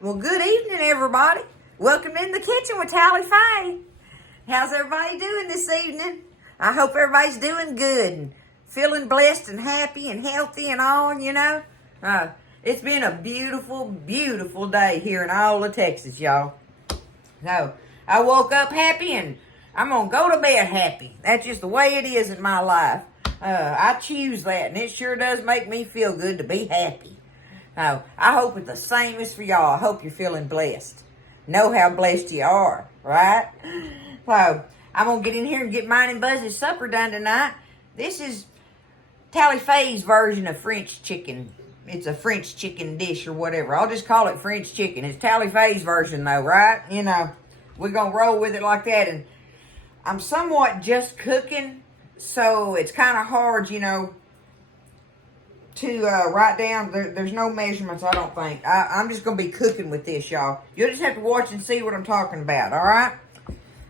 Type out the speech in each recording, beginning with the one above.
Well, good evening, everybody. Welcome in the kitchen with Talli Faye. How's everybody doing this evening? I hope everybody's doing good and feeling blessed and happy and healthy and all, you know. It's been a beautiful, beautiful day here in all of Texas, y'all. So, I woke up happy and I'm going to go to bed happy. That's just the way it is in my life. I choose that, and it sure does make me feel good to be happy. Now, I hope it's the same as for y'all. I hope you're feeling blessed. Know how blessed you are, right? So, I'm going to get in here and get mine and Buzz's supper done tonight. This is Talli Faye's version of French chicken. It's a French chicken dish or whatever. I'll just call it French chicken. It's Talli Faye's version though, right? You know, we're going to roll with it like that. And I'm somewhat just cooking, so it's kind of hard, you know, to write down. There's no measurements, I don't think. I'm just going to be cooking with this, y'all. You'll just have to watch and see what I'm talking about, all right?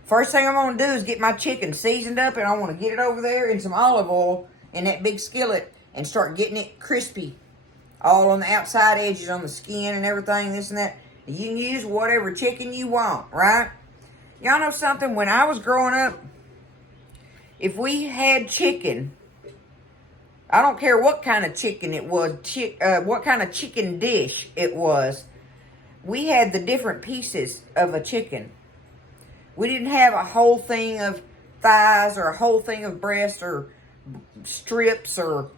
First thing I'm going to do is get my chicken seasoned up, and I want to get it over there in some olive oil in that big skillet and start getting it crispy. All on the outside edges, on the skin and everything, this and that. You can use whatever chicken you want, right? Y'all know something? When I was growing up, if we had chicken, I don't care what kind of chicken it was, what kind of chicken dish it was, we had the different pieces of a chicken. We didn't have a whole thing of thighs or a whole thing of breast or strips or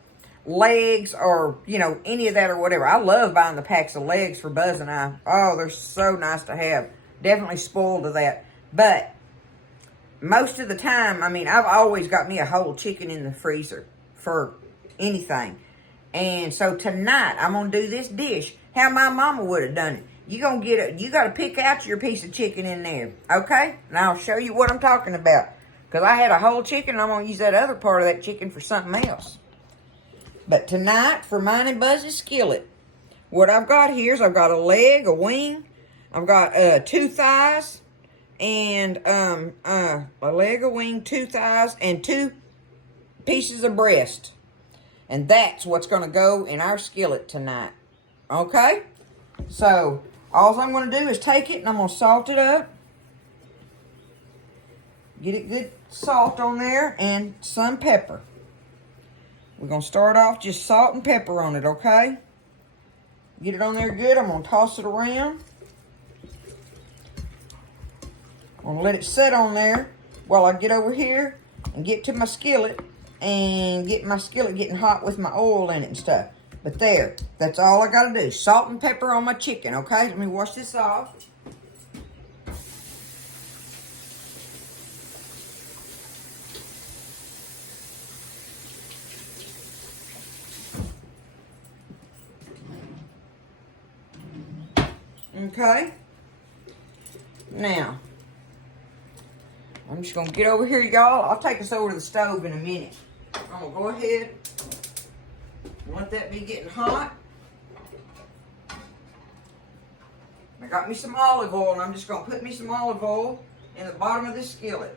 legs or, you know, any of that or whatever. I love buying the packs of legs for Buzz and I. Oh, they're so nice to have. Definitely spoiled to that. But most of the time, I mean, I've always got me a whole chicken in the freezer for anything. And so tonight, I'm going to do this dish how my mama would have done it. You got to pick out your piece of chicken in there, okay? And I'll show you what I'm talking about. Because I had a whole chicken, and I'm going to use that other part of that chicken for something else. But tonight, for mine and Buzz's skillet, what I've got here is I've got a leg, a wing. I've got 2 thighs, and a leg, a wing, 2 thighs, and 2 pieces of breast. And that's what's going to go in our skillet tonight. Okay? So, all I'm going to do is take it and I'm going to salt it up. Get it good salt on there and some pepper. We're going to start off just salt and pepper on it, okay? Get it on there good. I'm going to toss it around. I'm going to let it sit on there while I get over here and get to my skillet and get my skillet getting hot with my oil in it and stuff. But there, that's all I got to do. Salt and pepper on my chicken, okay? Let me wash this off. Okay. Now, I'm just going to get over here, y'all. I'll take us over to the stove in a minute. I'm going to go ahead and let that be getting hot. I got me some olive oil, and I'm just going to put me some olive oil in the bottom of this skillet.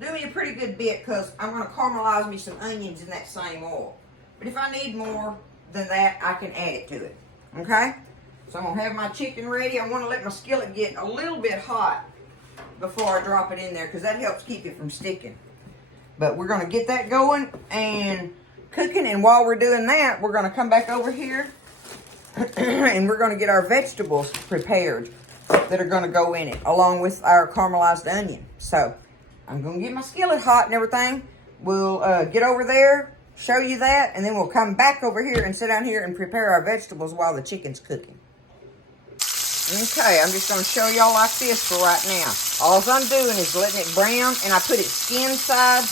Do me a pretty good bit, because I'm going to caramelize me some onions in that same oil. But if I need more than that, I can add it to it. Okay? So I'm going to have my chicken ready. I want to let my skillet get a little bit hot before I drop it in there, because that helps keep it from sticking. But we're going to get that going and cooking. And while we're doing that, we're going to come back over here and we're going to get our vegetables prepared that are going to go in it, along with our caramelized onion. So I'm going to get my skillet hot and everything. We'll get over there, show you that, and then we'll come back over here and sit down here and prepare our vegetables while the chicken's cooking. Okay, I'm just going to show y'all like this for right now. All I'm doing is letting it brown, and I put it skin side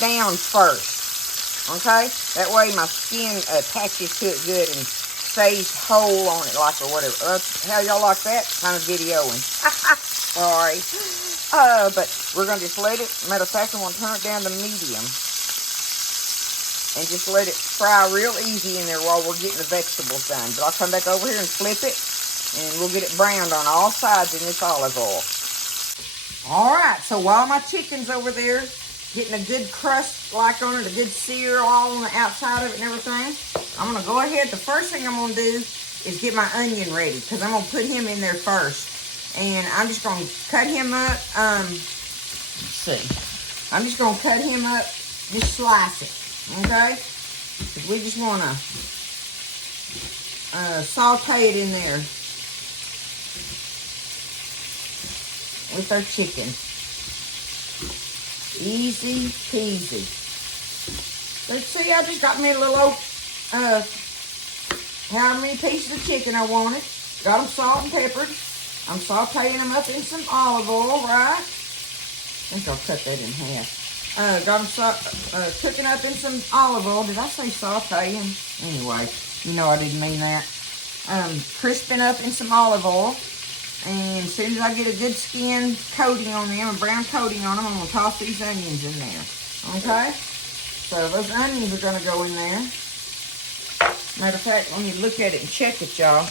down first. Okay? That way my skin attaches to it good and stays whole on it, like, or whatever. How y'all like that? Kind of videoing. Sorry. But we're going to just let it, matter of fact, I'm going to turn it down to medium. And just let it fry real easy in there while we're getting the vegetables done. But I'll come back over here and flip it, and we'll get it browned on all sides in this olive oil. All right, so while my chicken's over there getting a good crust like on it, a good sear all on the outside of it and everything. I'm going to go ahead. The first thing I'm going to do is get my onion ready because I'm going to put him in there first. And I'm just going to cut him up. Let's see. I'm just going to cut him up, just slice it, okay? Because we just want to saute it in there with our chicken. Easy peasy. Let's see, I just got me a little old, how many pieces of chicken I wanted. Got them salt and peppered. I'm sauteing them up in some olive oil, right? I think I'll cut that in half. Got them cooking up in some olive oil. Did I say sauteing? Anyway, you know I didn't mean that. Crisping up in some olive oil. And as soon as I get a good skin coating on them, a brown coating on them, I'm going to toss these onions in there. Okay? So those onions are going to go in there. Matter of fact, let me look at it and check it, y'all.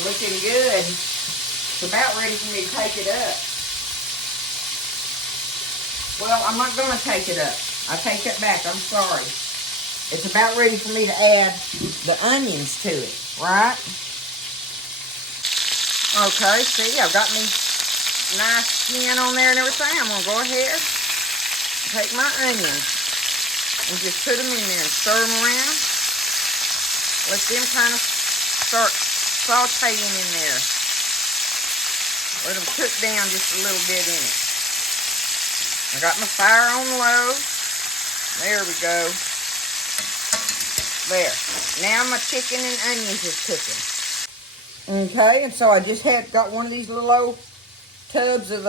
Looking good. It's about ready for me to take it up. Well, I'm not going to take it up. I take that back. I'm sorry. It's about ready for me to add the onions to it, right? Okay, see, I've got me nice skin on there and everything. I'm going to go ahead and take my onions and just put them in there and stir them around. Let them kind of start sauteing in there. Let them cook down just a little bit in it. I got my fire on low. There we go. There. Now my chicken and onions is cooking. Okay, and so I just got one of these little old tubs of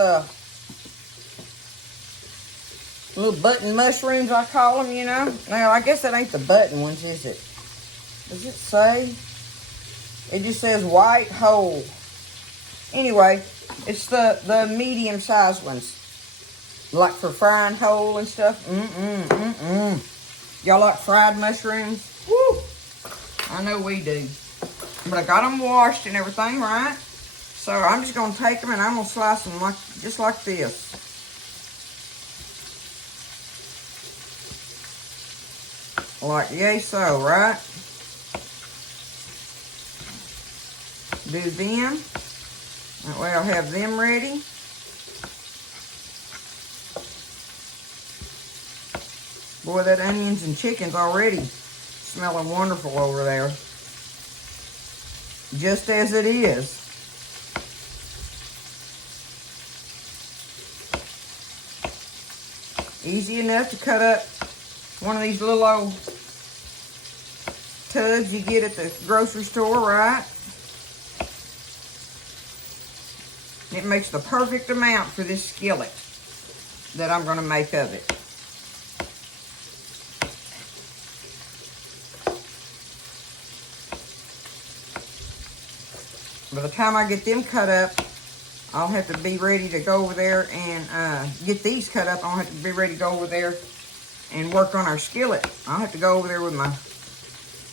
little button mushrooms, I call them, you know. Now, I guess that ain't the button ones, is it? Does it say? It just says white whole. Anyway, it's the medium-sized ones. Like for frying whole and stuff. Y'all like fried mushrooms? Woo! I know we do. But I got them washed and everything, right? So I'm just going to take them and I'm going to slice them just like this. Like yay so, right? Do them. That way I'll have them ready. Boy, that onions and chicken's already smelling wonderful over there. Just as it is. Easy enough to cut up one of these little old tubs you get at the grocery store, right? It makes the perfect amount for this skillet that I'm going to make of it. By the time I get them cut up, I'll have to be ready to go over there and get these cut up. I'll have to be ready to go over there and work on our skillet. I'll have to go over there with my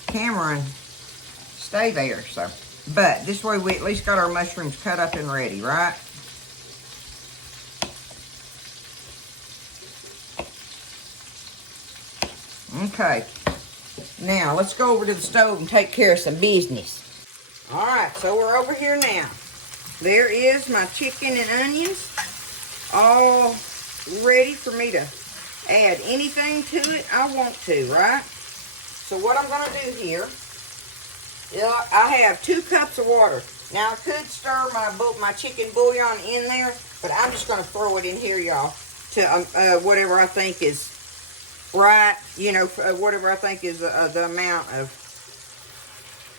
camera and stay there. So, but this way we at least got our mushrooms cut up and ready, right? Okay. Now let's go over to the stove and take care of some business. All right, so we're over here now. There is my chicken and onions all ready for me to add anything to it I want to, right? So what I'm going to do here, I have 2 cups of water. Now I could stir my chicken bouillon in there, but I'm just going to throw it in here, y'all, to whatever I think is right, you know, whatever I think is the amount of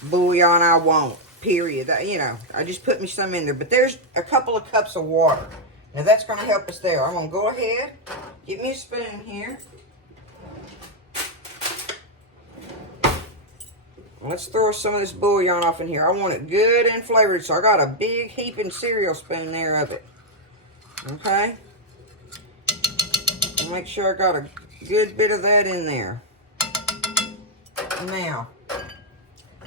bouillon I want, period. You know, I just put me some in there. But there's a couple of cups of water. Now that's going to help us there. I'm going to go ahead, get me a spoon here. Let's throw some of this bouillon off in here. I want it good and flavored, so I got a big heaping cereal spoon there of it. Okay? I'll make sure I got a good bit of that in there. Now,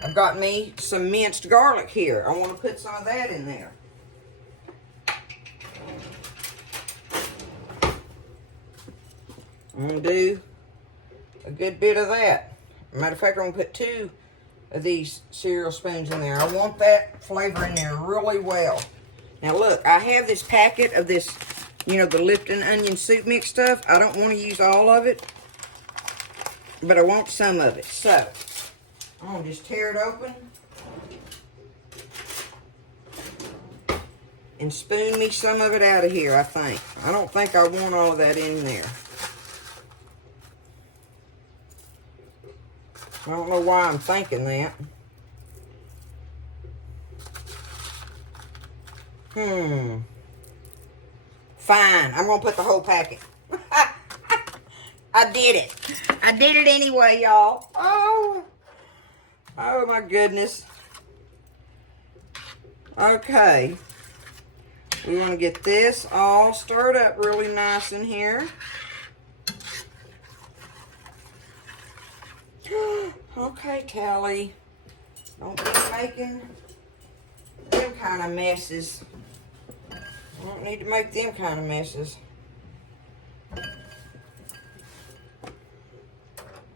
I've got me some minced garlic here. I want to put some of that in there. I'm going to do a good bit of that. Matter of fact, I'm going to put 2 of these cereal spoons in there. I want that flavor in there really well. Now look, I have this packet of this, you know, the Lipton onion soup mix stuff. I don't want to use all of it, but I want some of it. So, I'm going to just tear it open and spoon me some of it out of here, I think. I don't think I want all of that in there. I don't know why I'm thinking that. Fine. I'm going to put the whole packet. I did it. I did it anyway, y'all. Oh my goodness. Okay. We want to get this all stirred up really nice in here. Okay, Talli. Don't be making them kind of messes. I don't need to make them kind of messes.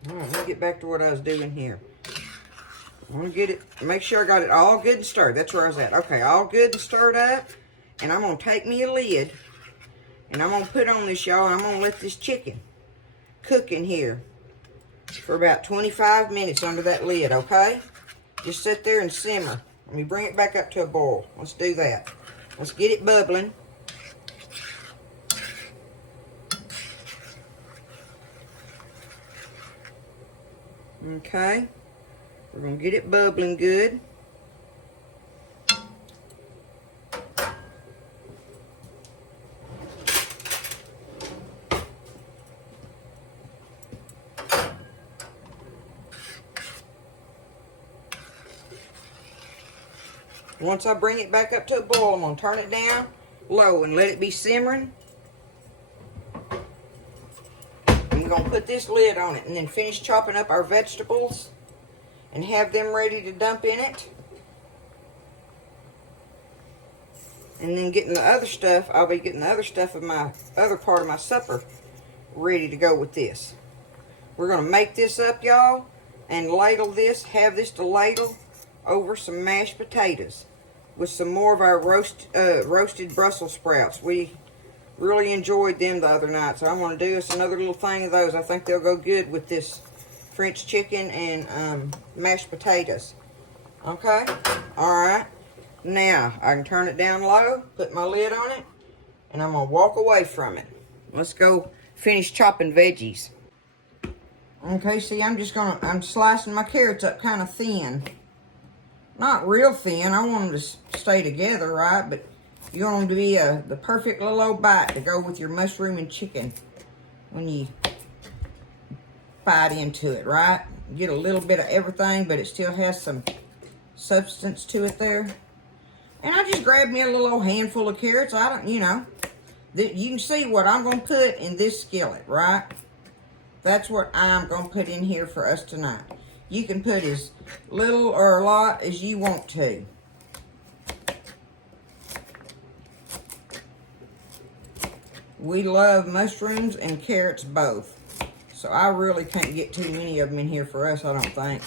Alright, let me get back to what I was doing here. I want to get it, make sure I got it all good and stirred. That's where I was at. Okay, all good and stirred up. And I'm going to take me a lid. And I'm going to put on this, y'all. And I'm going to let this chicken cook in here for about 25 minutes under that lid, okay? Just sit there and simmer. Let me bring it back up to a boil. Let's do that. Let's get it bubbling. Okay. We're going to get it bubbling good. Once I bring it back up to a boil, I'm going to turn it down low and let it be simmering. I'm going to put this lid on it and then finish chopping up our vegetables and have them ready to dump in it. And then getting the other stuff, I'll be getting the other stuff of my other part of my supper ready to go with this. We're going to make this up, y'all, and ladle this, have this to ladle over some mashed potatoes with some more of our roasted Brussels sprouts. We really enjoyed them the other night, so I'm going to do us another little thing of those. I think they'll go good with this French chicken and mashed potatoes. Okay? Alright. Now, I can turn it down low, put my lid on it, and I'm going to walk away from it. Let's go finish chopping veggies. Okay, see, I'm slicing my carrots up kind of thin. Not real thin. I want them to stay together, right? But you want them to be the perfect little old bite to go with your mushroom and chicken when you bite into it, right? Get a little bit of everything, but it still has some substance to it there. And I just grabbed me a little old handful of carrots. I don't, you know, you can see what I'm going to put in this skillet, right? That's what I'm going to put in here for us tonight. You can put as little or a lot as you want to. We love mushrooms and carrots both. So I really can't get too many of them in here for us, I don't think.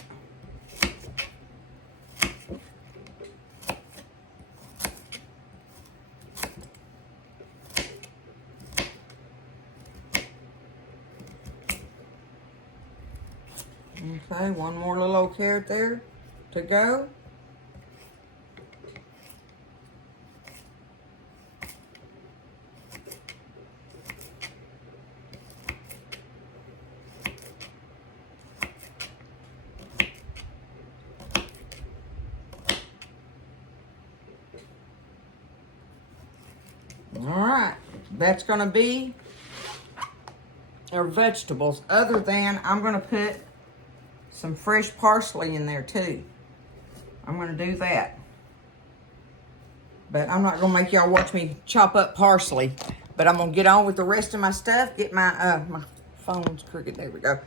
Okay, one more little old carrot there to go. All right, that's going to be our vegetables. Other than I'm going to put some fresh parsley in there too. I'm going to do that. But I'm not going to make y'all watch me chop up parsley. But I'm going to get on with the rest of my stuff. Get my, my phone's crooked. There we go.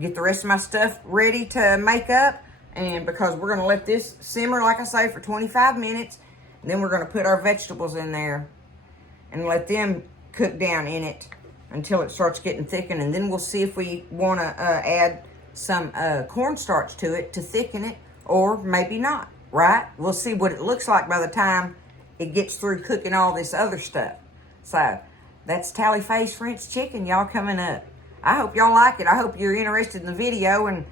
Get the rest of my stuff ready to make up. And because we're going to let this simmer, like I say, for 25 minutes. And then we're going to put our vegetables in there and let them cook down in it until it starts getting thickened. And then we'll see if we want to add some cornstarch to it to thicken it, or maybe not, right? We'll see what it looks like by the time it gets through cooking all this other stuff. So that's Talli Faye's French chicken, y'all, coming up. I hope y'all like it. I hope you're interested in the video. And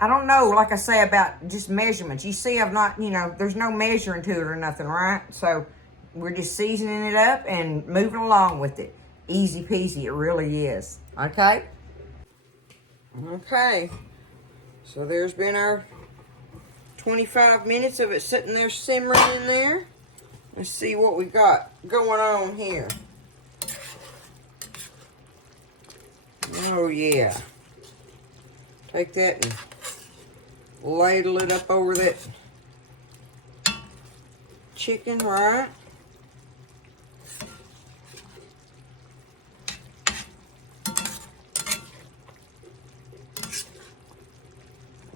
I don't know, like I say, about just measurements. You see, I've not, you know, there's no measuring to it or nothing, right? So we're just seasoning it up and moving along with it. Easy peasy, it really is. Okay? Okay. So there's been our 25 minutes of it sitting there simmering in there. Let's see what we got going on here. Oh, yeah. Take that and ladle it up over that chicken, right?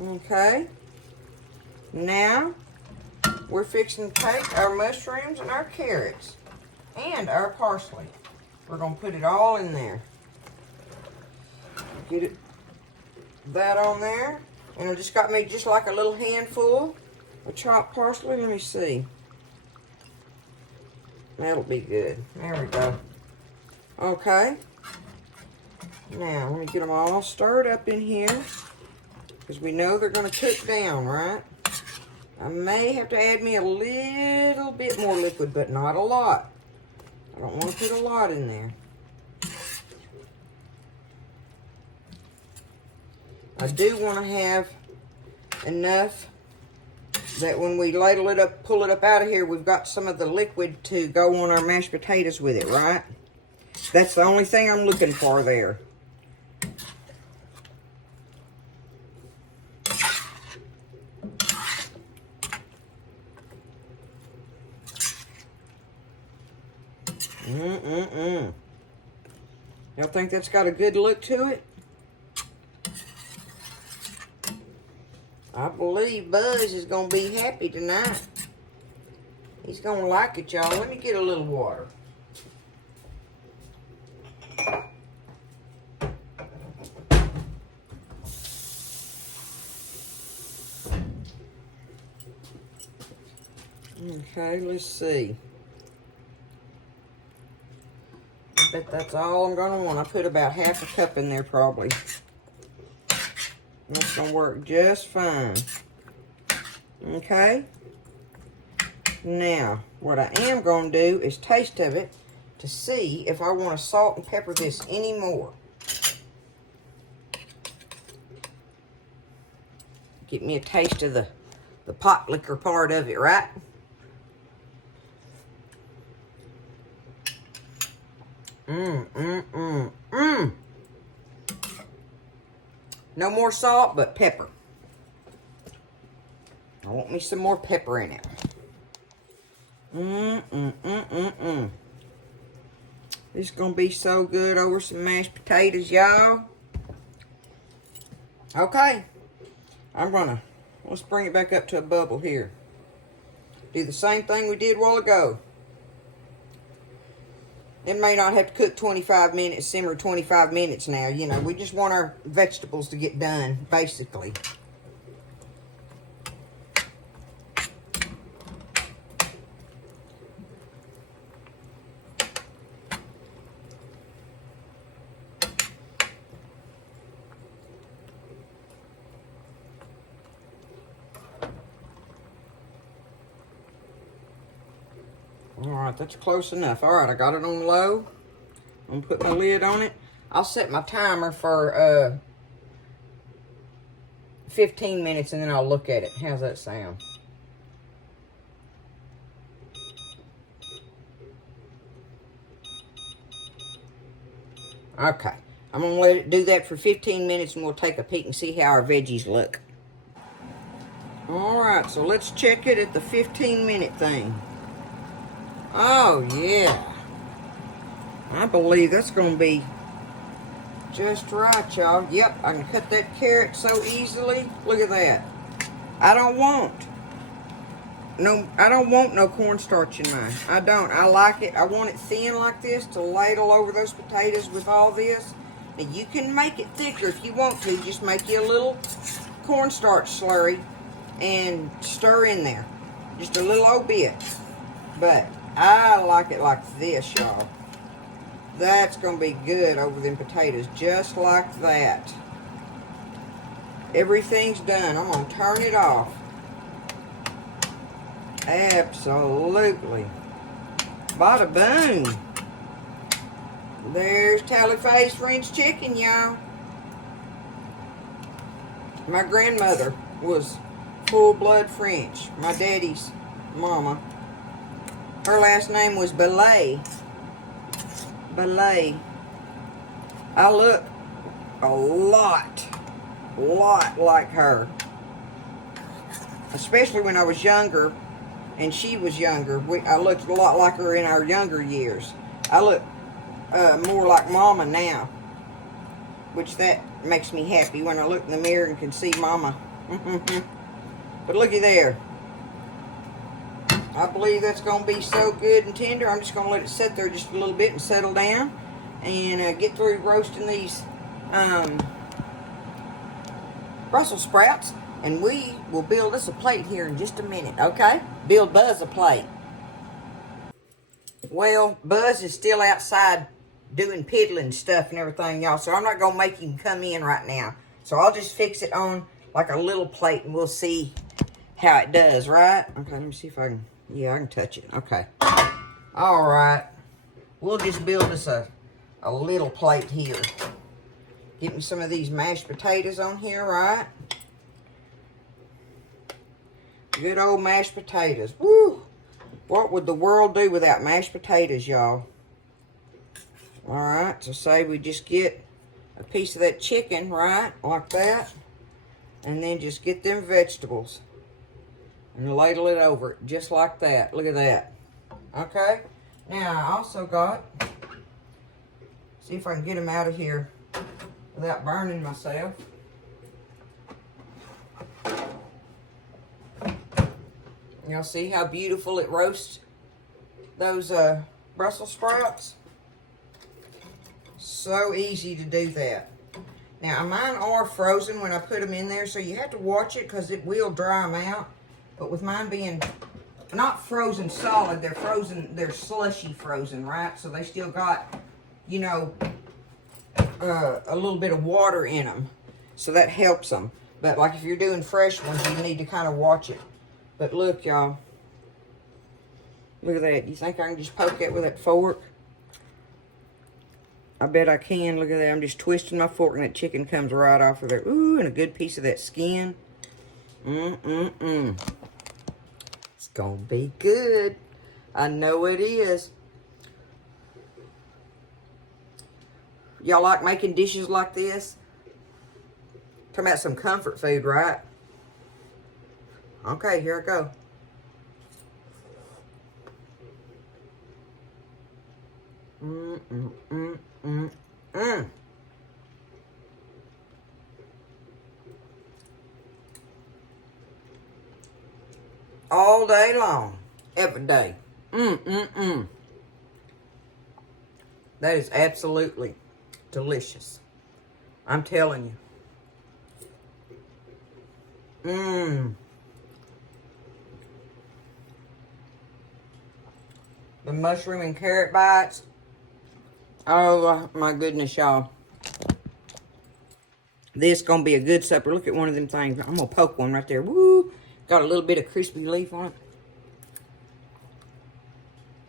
Okay. Now, we're fixing to take our mushrooms and our carrots and our parsley. We're going to put it all in there. Get it, that on there. And I just got me just like a little handful of chopped parsley. Let me see. That'll be good. There we go. Okay. Now, let me get them all stirred up in here, because we know they're going to cook down, right? I may have to add me a little bit more liquid, but not a lot. I don't want to put a lot in there. I do want to have enough that when we ladle it up, pull it up out of here, we've got some of the liquid to go on our mashed potatoes with it, right? That's the only thing I'm looking for there. Y'all think that's got a good look to it? I believe Buzz is going to be happy tonight. He's going to like it, y'all. Let me get a little water. Okay, let's see. I bet that's all I'm going to want. I put about half a cup in there probably. That's going to work just fine. Okay. Now, what I am going to do is taste of it to see if I want to salt and pepper this any more. Get me a taste of the pot liquor part of it, right? No more salt, but pepper. I want me some more pepper in it. This is going to be so good over some mashed potatoes, y'all. Okay. Let's bring it back up to a bubble here. Do the same thing we did a while ago. It may not have to cook 25 minutes, simmer 25 minutes now. You know, we just want our vegetables to get done, basically. Alright, that's close enough. Alright, I got it on low. I'm going to put my lid on it. I'll set my timer for 15 minutes and then I'll look at it. How's that sound? Okay. I'm going to let it do that for 15 minutes and we'll take a peek and see how our veggies look. Alright, so let's check it at the 15-minute thing. Oh, yeah. I believe that's going to be just right, y'all. Yep, I can cut that carrot so easily. Look at that. I don't want no cornstarch in mine. I don't. I like it. I want it thin like this to ladle over those potatoes with all this. And you can make it thicker if you want to. Just make you a little cornstarch slurry and stir in there. Just a little old bit. But I like it like this, y'all. That's going to be good over them potatoes. Just like that. Everything's done. I'm going to turn it off. Absolutely. Bada boom. There's Talli Faye's French chicken, y'all. My grandmother was full-blood French. My daddy's mama. Her last name was Belay. Belay. I look a lot like her. Especially when I was younger and she was younger. I looked a lot like her in our younger years. I look more like Mama now, which that makes me happy when I look in the mirror and can see Mama. But looky there. I believe that's going to be so good and tender. I'm just going to let it sit there just a little bit and settle down and get through roasting these Brussels sprouts. And we will build us a plate here in just a minute, okay? Build Buzz a plate. Well, Buzz is still outside doing piddling stuff and everything, y'all. So I'm not going to make him come in right now. So I'll just fix it on like a little plate and we'll see how it does, right? Okay, let me see if I can. Yeah, I can touch it. Okay. All right. We'll just build us a little plate here. Get me some of these mashed potatoes on here, right? Good old mashed potatoes. Woo! What would the world do without mashed potatoes, y'all? Alright, so say we just get a piece of that chicken, right? Like that. And then just get them vegetables. And ladle it over it, just like that. Look at that. Okay? Now, I also got... See if I can get them out of here without burning myself. Y'all see how beautiful it roasts those Brussels sprouts? So easy to do that. Now, mine are frozen when I put them in there, so you have to watch it because it will dry them out. But with mine being not frozen solid, they're frozen, they're slushy frozen, right? So they still got, you know, a little bit of water in them. So that helps them. But like if you're doing fresh ones, you need to kind of watch it. But look, y'all. Look at that. You think I can just poke it with that fork? I bet I can. Look at that. I'm just twisting my fork and that chicken comes right off of there. Ooh, and a good piece of that skin. It's gonna be good. I know it is. Y'all like making dishes like this? Talking about some comfort food, right? Okay, here I go. All day long. Every day. That is absolutely delicious. I'm telling you. The mushroom and carrot bites. Oh my goodness, y'all. This is gonna be a good supper. Look at one of them things. I'm gonna poke one right there. Woo! Got a little bit of crispy leaf on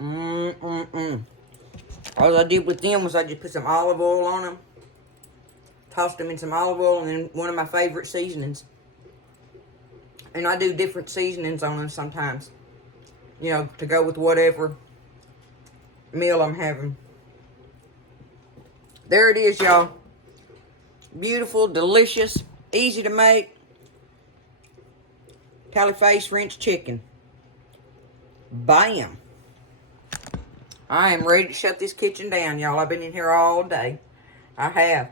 it. All I did with them was I just put some olive oil on them. Tossed them in some olive oil and then one of my favorite seasonings. And I do different seasonings on them sometimes. You know, to go with whatever meal I'm having. There it is, y'all. beautiful, delicious, easy to make Talli Faye French chicken. Bam! I am ready to shut this kitchen down, y'all. I've been in here all day. I have.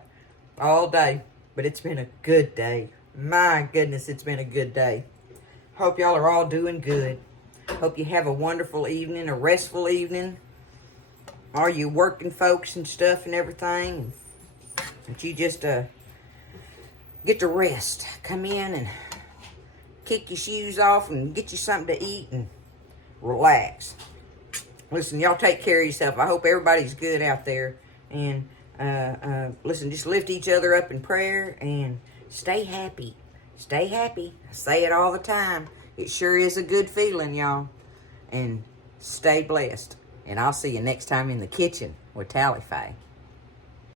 All day. But it's been a good day. My goodness, it's been a good day. Hope y'all are all doing good. Hope you have a wonderful evening, a restful evening. Are you working folks and stuff and everything? That you just get to rest. Come in and kick your shoes off and get you something to eat and relax. Listen, y'all take care of yourself. I hope everybody's good out there. And listen, just lift each other up in prayer and stay happy. Stay happy. I say it all the time. It sure is a good feeling, y'all. And stay blessed. And I'll see you next time in the kitchen with Talli Faye.